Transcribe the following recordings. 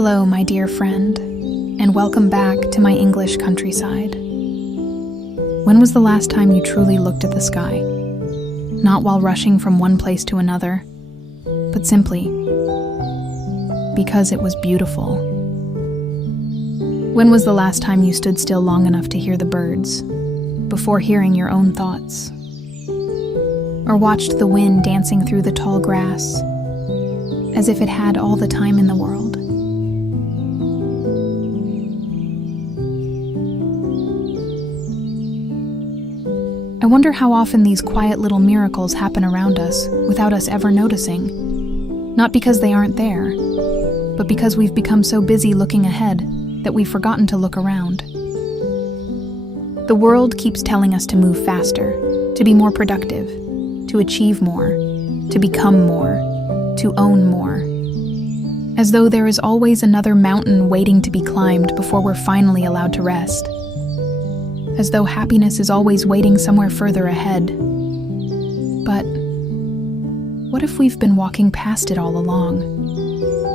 Hello, my dear friend, and welcome back to my English countryside. When was the last time you truly looked at the sky? Not while rushing from one place to another, but simply because it was beautiful. When was the last time you stood still long enough to hear the birds, before hearing your own thoughts? Or watched the wind dancing through the tall grass, as if it had all the time in the world? I wonder how often these quiet little miracles happen around us without us ever noticing, not because they aren't there, but because we've become so busy looking ahead that we've forgotten to look around. The world keeps telling us to move faster, to be more productive, to achieve more, to become more, to own more. As though there is always another mountain waiting to be climbed before we're finally allowed to rest. As though happiness is always waiting somewhere further ahead. But what if we've been walking past it all along?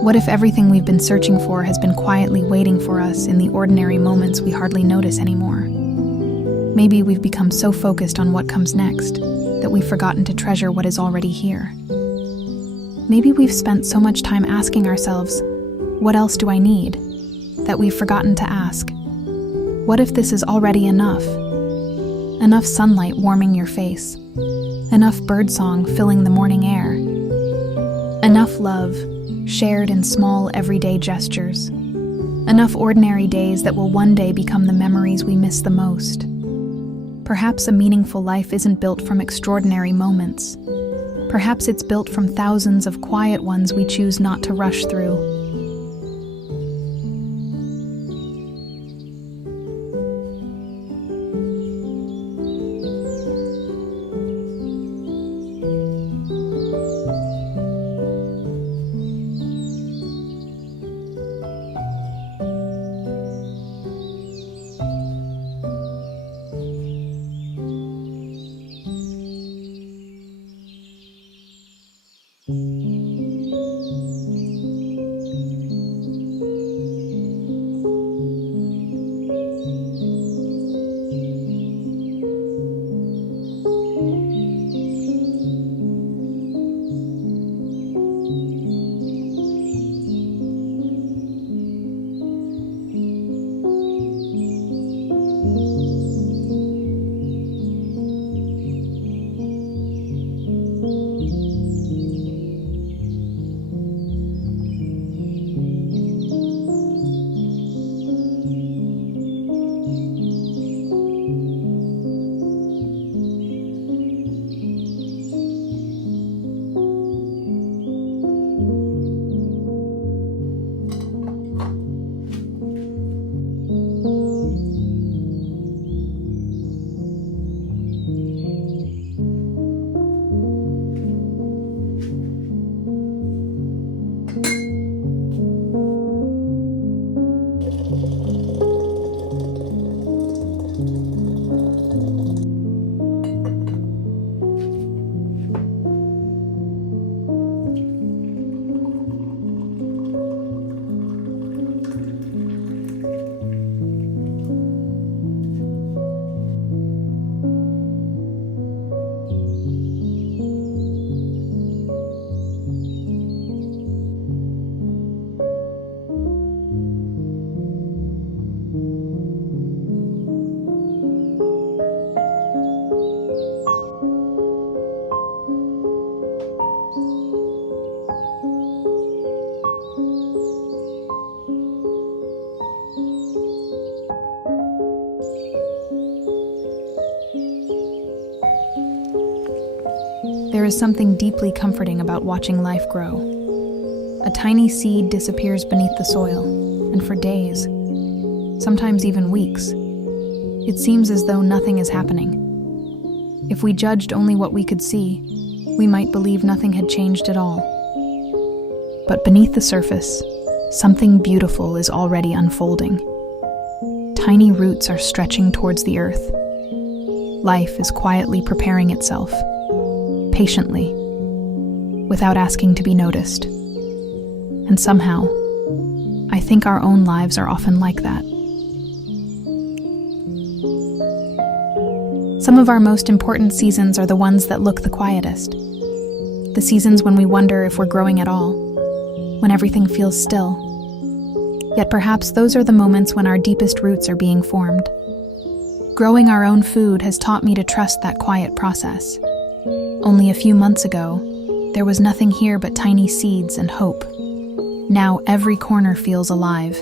What if everything we've been searching for has been quietly waiting for us in the ordinary moments we hardly notice anymore? Maybe we've become so focused on what comes next that we've forgotten to treasure what is already here. Maybe we've spent so much time asking ourselves, what else do I need? That we've forgotten to ask, what if this is already enough? Enough sunlight warming your face, enough birdsong filling the morning air, enough love shared in small everyday gestures, enough ordinary days that will one day become the memories we miss the most. Perhaps a meaningful life isn't built from extraordinary moments. Perhaps it's built from thousands of quiet ones we choose not to rush through. There is something deeply comforting about watching life grow. A tiny seed disappears beneath the soil, and for days, sometimes even weeks, it seems as though nothing is happening. If we judged only what we could see, we might believe nothing had changed at all. But beneath the surface, something beautiful is already unfolding. Tiny roots are stretching towards the earth. Life is quietly preparing itself, patiently, without asking to be noticed. And somehow, I think our own lives are often like that. Some of our most important seasons are the ones that look the quietest. The seasons when we wonder if we're growing at all, when everything feels still. Yet perhaps those are the moments when our deepest roots are being formed. Growing our own food has taught me to trust that quiet process. Only a few months ago, there was nothing here but tiny seeds and hope. Now every corner feels alive.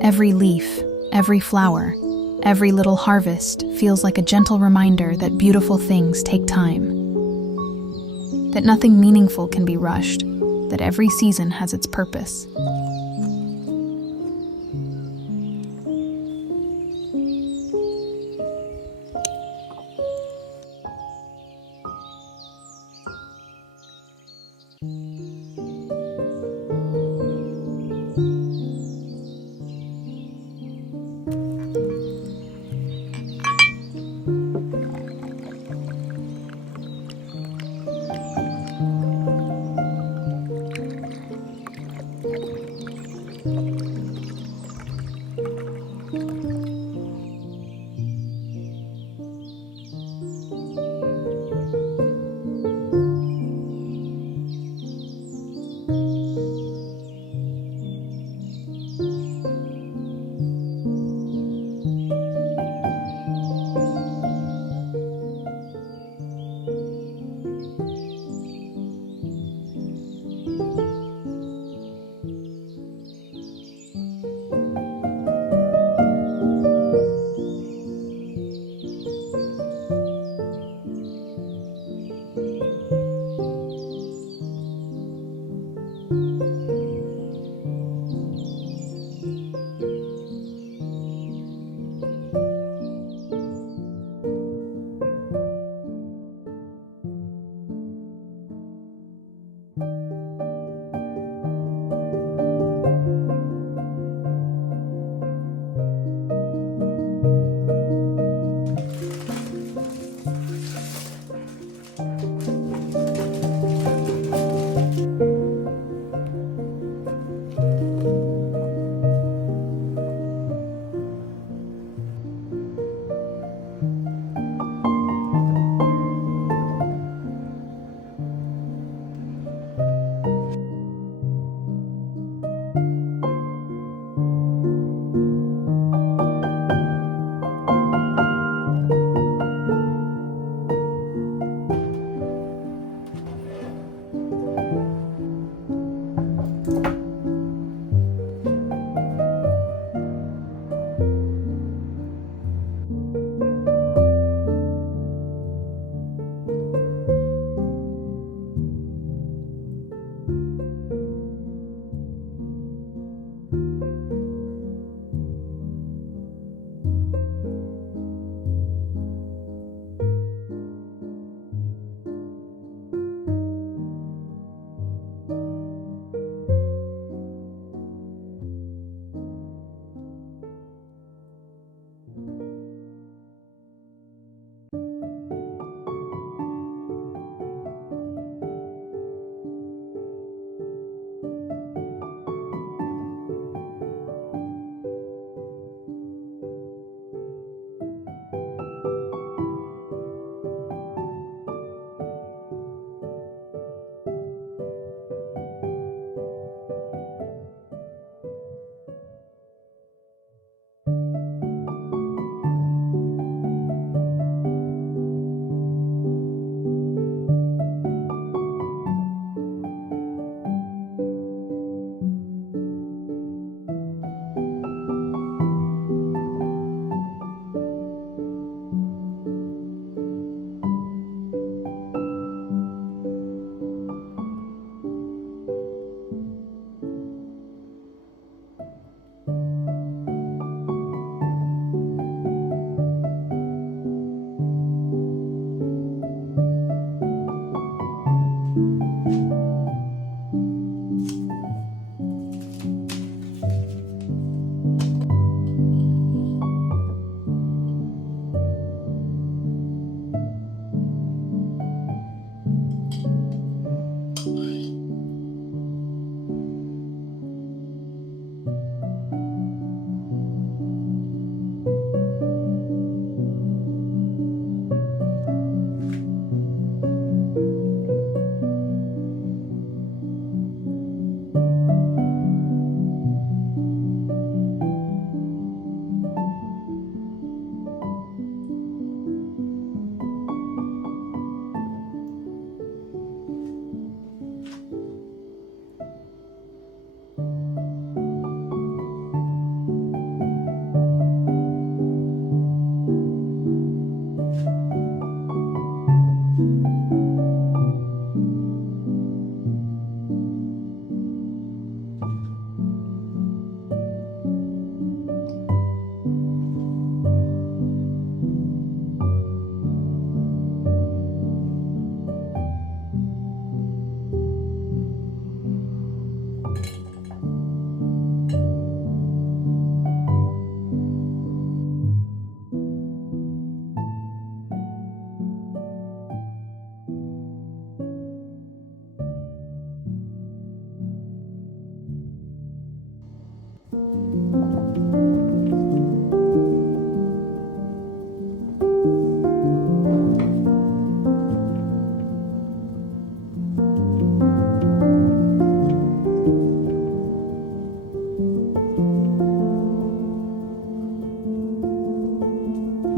Every leaf, every flower, every little harvest feels like a gentle reminder that beautiful things take time. That nothing meaningful can be rushed, that every season has its purpose.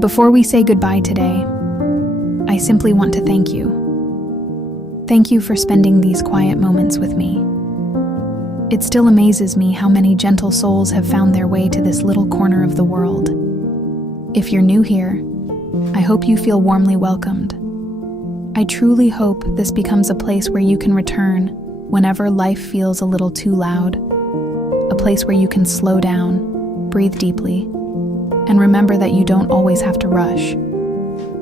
Before we say goodbye today, I simply want to thank you. Thank you for spending these quiet moments with me. It still amazes me how many gentle souls have found their way to this little corner of the world. If you're new here, I hope you feel warmly welcomed. I truly hope this becomes a place where you can return whenever life feels a little too loud, a place where you can slow down, breathe deeply, and remember that you don't always have to rush.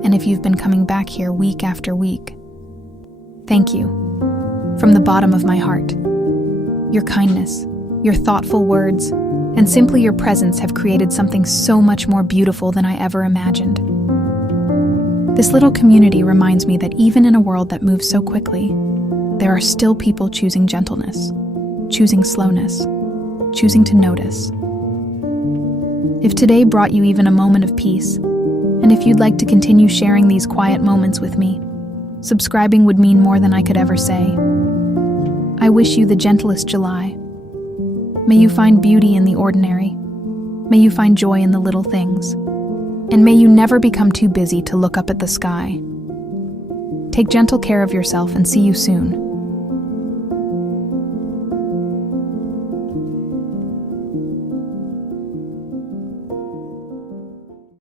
And if you've been coming back here week after week, thank you, from the bottom of my heart. Your kindness, your thoughtful words, and simply your presence have created something so much more beautiful than I ever imagined. This little community reminds me that even in a world that moves so quickly, there are still people choosing gentleness, choosing slowness, choosing to notice. If today brought you even a moment of peace, and if you'd like to continue sharing these quiet moments with me, subscribing would mean more than I could ever say. I wish you the gentlest July. May you find beauty in the ordinary. May you find joy in the little things. And may you never become too busy to look up at the sky. Take gentle care of yourself and see you soon.